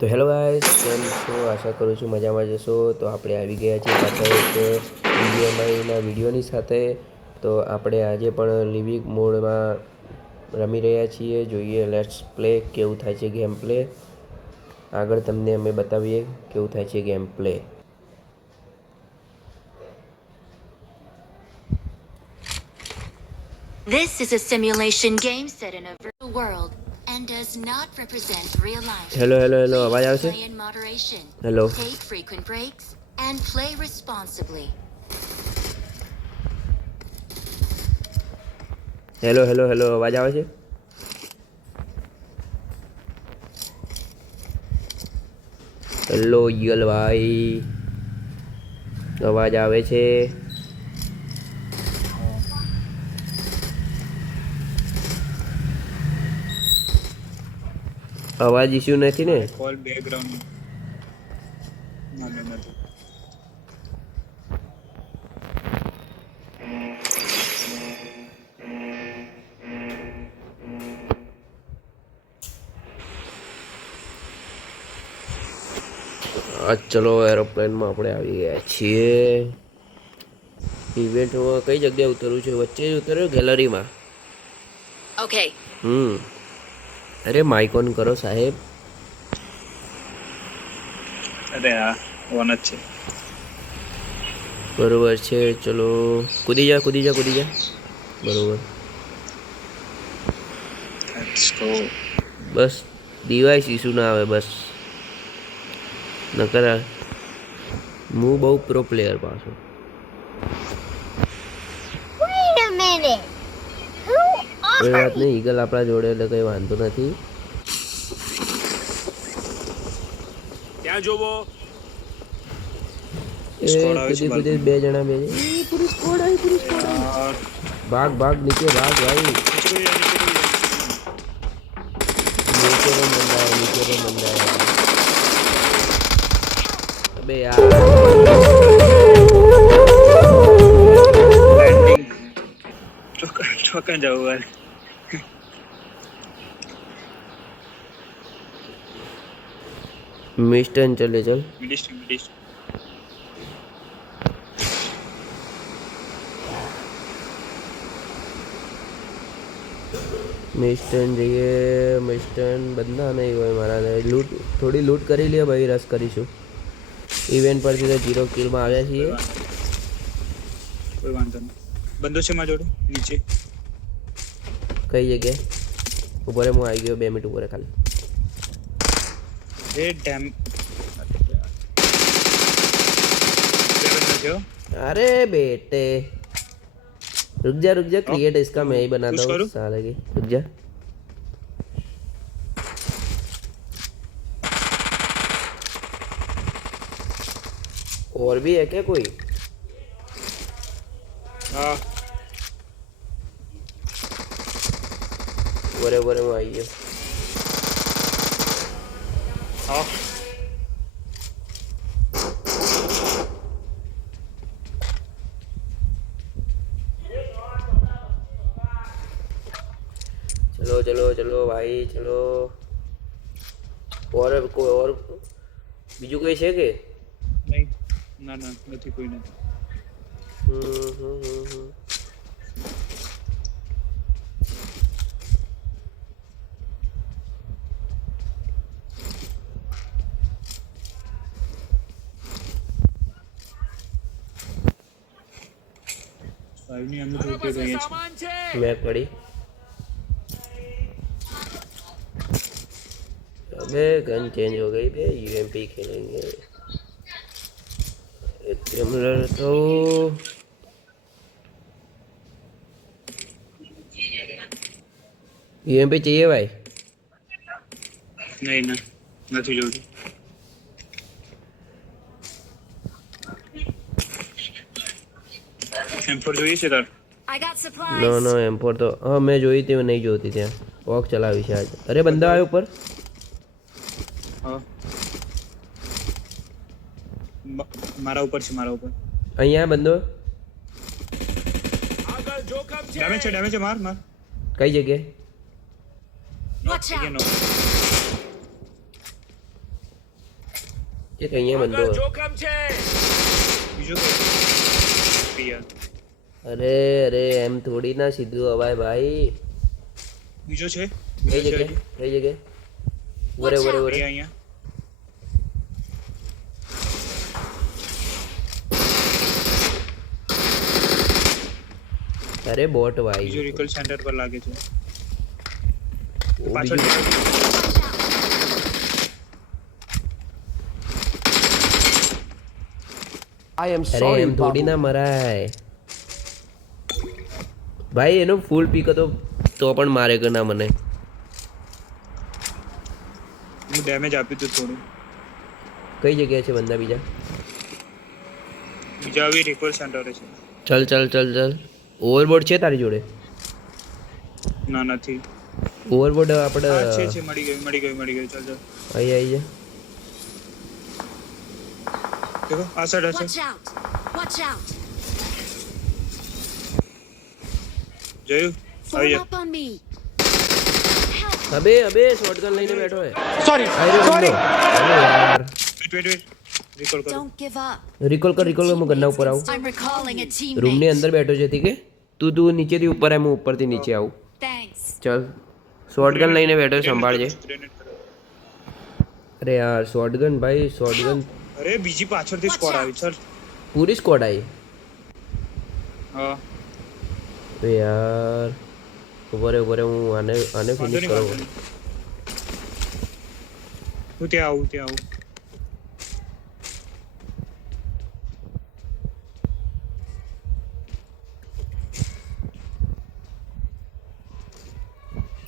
તો hello guys, કેમ છો? આશા કરું છું મજામાં જશો. તો આપણે આવી ગયા છીએ પાછા એક બીજીએમઆઈના વિડીયોની સાથે. તો આપણે આજે પણ લિવિંગ મોડમાં રમી રહ્યા છીએ. જોઈએ લેટ્સ પ્લે કેવું થાય છે ગેમ પ્લે. આગળ તમને અમે બતાવીએ કેવું થાય છે game play. This is a simulation game set in a virtual world and does not represent real life. Hello hello hello, અવાજ Please આવે છે? play in moderation. Hello Take frequent breaks and play responsibly. Hello hello hello, અવાજ આવે છે? Hello યલભાઈ, અવાજ આવે છે? અવાજ ઇસ્યુ નથી ને? કોલ બેકગ્રાઉન્ડ ના નથી. ચલો એરોપ્લેનમાં આપણે આવી ગયા છીએ. ઇવેન્ટમાં કઈ જગ્યાએ ઉતરવું છે? વચ્ચે જ ઉતર્યો ગેલેરીમાં. Okay. અરે માઇક ઓન કરો સાહેબ. અરે હા, ઓન જ છે. બરોબર છે. ચલો કૂદી જા કૂદી જા કૂદી જા. બરોબર. Let's go. Bus device issue ના આવે બસ. નકર હું બહુ પ્રો પ્લેયર પાછો. Wait a minute. Who કોઈ are વાત નહીં, ઈગલ આપણા જોડે એટલે કંઈ વાંધો નથી. ત્યાં જોવો. એ સ્કોડ આવે છે કૂદી કૂદી બાલ્કની. બે જણા બે જણા. એ પૂરી સ્કોડ આવી પૂરી સ્કોડ આવી. યાર ભાગ ભાગ નીચે ભાગ ભાઈ. નીચે કોઈ યાર, નીચે રો મંદાય નીચે રો મંદાય. અબે યાર લેન્ડિંગ ચોકન જાવ યાર. મિસ્ટન ચલે ચલ. મિડિસ્ટ મિસ્ટન જઈએ. મિસ્ટન બંધા નહીં હોય મારા. લૂંટ થોડી લૂંટ કરી લે ભાઈ, રસ કરીશું. ઇવેન્ટ પરથી તો 0 કિલમાં આવ્યા છીએ. કોઈ વાંધો નહીં. બંદો છે મારા જોડે નીચે. કઈ જગ્યાએ? ઉપર હું આવી ગયો. 2 મિનિટ ઉપર ખાલી. એ ડેમ अरे बेटे रुक जा क्रिएट इसका मैं ही बनाता कुछ हूँ करूं? साले की. रुक जा. और भी है क्या कोई? હા बरे बरे में आई गयो. હા चलो चलो चलो भाई चलो. और कोई और બીજું કઈ છે કે? નહીં ના ના નથી કોઈ નથી. હમ. સાહેબની અંદર મારા તો પાસે જોઈએ છે. સામાન છે. मैं पड़ी. अबे गन चेंज हो गई बे. यूएमपी खेलेंगे. तो यूएमपी चाहिए भाई. નહીં ના નથી જોડું. M4 જોઈએ છે તાર? I got supplies. No no M4 तो हाँ मैं જોઈ હતી, નહીં જોતી ત્યાં. વોક ચલાવી છે આજ. અરે બંદા આવ્યો ઉપર. હા મારા ઉપર છે મારા ઉપર. અહીંયા બંદો. આગળ જોખમ છે. ડેમેજ છે માર માર. કઈ જગ્યાએ? Watch out. નો એક અહીંયા બંધો આગળ જોખમ છે. બીજો કયો પિયર અરે અરે એમ થોડી ના સીધું અવાય ભાઈ બીજો છે કઈ જગ્યાએ કઈ જગ્યાએ ઉભરે ઉભરે ઉભરે અહીંયા અરે બોટ ભાઈ બીજો રિકલ સેન્ટર પર લાગે છે ઓ, પાછળ બીજું- I am અરે sorry, એમ થોડી Babu. ના મરાય ભાઈ એનો ફૂલ પીક હતો તો પણ મારે કે ના મને હું ડેમેજ આપ્યું હતું થોડું કઈ જગ્યાએ છે બંદા બીજા બીજા આવી રિકલ સેન્ટર છે ચલ ચલ ચલ ચલ ઓવરબોર્ડ છે તારી જોડે ના નથી ઓવરબોર્ડ આપણે હા છે મળી ગયું ચાલ ચાલ અહીં આવી જા દેખો આ સાઈડ હશે Watch out! Watch out! જોયું Form આવી up on me! અબે અબે શોટગન લઈને બેઠો હે Sorry, આઈ રહ્યો sorry. બંદો. અરે યાર વેટ રિકોલ કરો Don't give up. રિકોલ કર હું ગન્ના ઉપર આવું I'm recalling a રૂમની teammate. અંદર બેઠો છે ઠીક હે તું નીચેથી ઉપર આવ હું ઉપરથી નીચે આવું Thanks. ચલ શોટગન લઈને બેઠો છે, સંભાળજે Grenade કરો. અરે યાર શોટગન ભાઈ શોટગન અરે બીજી પાછળથી સ્કોડ આવી ચાલ પૂરી સ્કોડ આવી હા અરે યાર ઉભરે હું આને વાંધો ફિનિશ નહીં વાંધો કરું નહીં હું ત્યાં આવું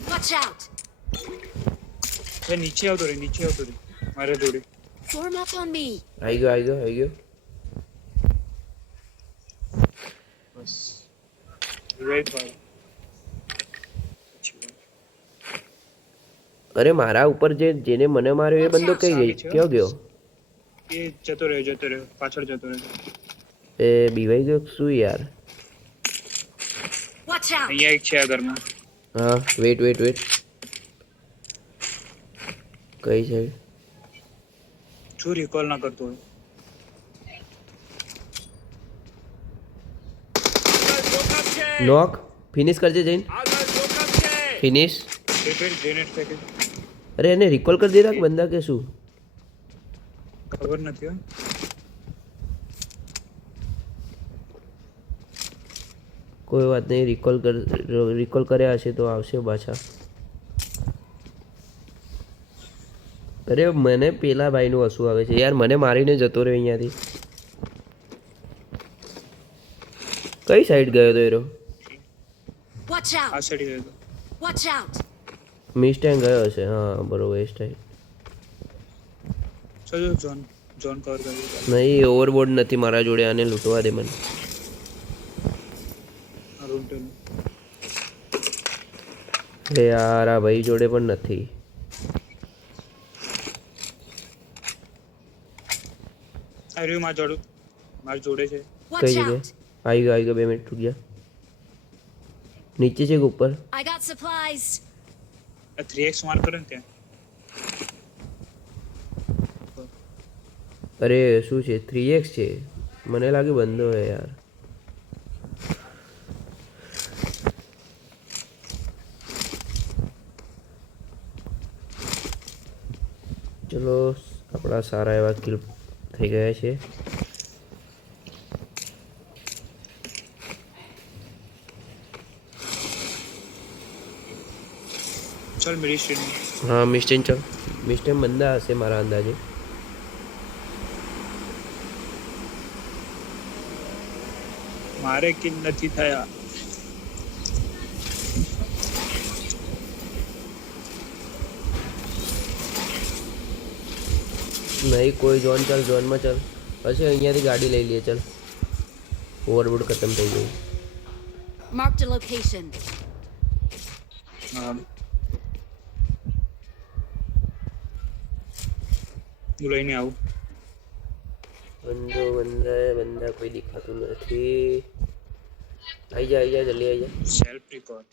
Watch out! એ નીચે આવતો રે મારા જોડે Form up on me! આવી ગયો બસ રિવાઇવ પાડો અરે મારા ઉપર જેને મને માર્યો એ બંદો કઈ ગઈ ક્યાં ગયો એ જતો રહ્યો પાછળ જતો રહ્યો એ બીવાઈ ગયો શું યાર Watch out! અહીંયા એક છે આ ઘરમાં હા વેટ કઈ છે શું રિકોલ ના કરતો હોય આગળ જોખમ છે. નોક ફિનિશ કરજે જઈને આગળ જોખમ છે. ફિનિશ વેટ ગ્રેનેડ ફેંકે અરે એને રિકોલ કરી દીધા કે બંદા કે શું ખબર નથી હો કોઈ વાત નહીં રિકોલ કર્યા હશે તો આવશે પાછા અરે મને પેલા ભાઈનું હસવું આવે છે યાર મને મારીને જતો રહ્યો અહીંયાથી કઈ સાઈડ ગયો તો એરો Watch આ out! સાઈડ ગયો Watch out! મિસ ટાઈમ ગયો હશે હા બરોબર એ સાઈડ ચલો જોન કવર કરી નહીં ઓવરબોર્ડ નથી મારા જોડે આને લૂંટવા દે મને આ રૂમ ટેલ અરે યાર આ ભાઈ જોડે પણ નથી આ રહ્યું મારા જોડે છે Watch કઈ જગ્યાએ out! આવી ગયો 2 મિનિટ રૂક ગયા નીચે છે કે ઉપર I got supplies! આ 3x માર કરે ને ત્યાં અરે શું છે 3x છે મને લાગે બંધો હે યાર ચલો આપણા સારા એવા કિલ થઈ ગયા છે ચલ મેરી સ્ટ્રીટ હા મિસ્ટેન ચલ મિસ્ટેન બંદા હશે મારા અંદાજે મારે કિલ નથી થયા નહીં કોઈ ચાલ ઝોનમાં ચાલ હશે અહીંયાથી ગાડી લઈ લઈએ ચાલ ઓવરબોર્ડ ખતમ થઈ ગયું Marked a location. હા હું લઈને આવું બંદા કોઈ દેખાતું નથી આવી જા જલ્દી આવી જા સેલ્ફ રિકોર્ડ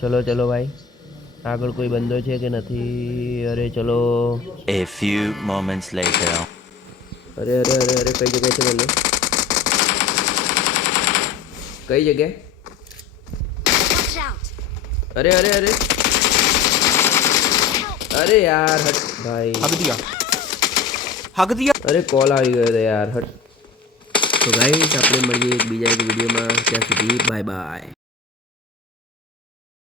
ચલો ચલો ભાઈ, આગળ કોઈ બંદો છે કે નથી? અરે ચલો. A few moments later. અરે અરે અરે અરે, કઈ જગ્યાએ છે બંદો? કઈ જગ્યાએ? Watch out! અરે અરે અરે અરે યાર, હટ ભાઈ. हक दिया અરે કોલ આવી ગયો હતો યાર, હટ. તો ગાઈસ આપણે મળીએ એક બીજા એક વિડીયોમાં. ત્યાં સુધી બાય બાય.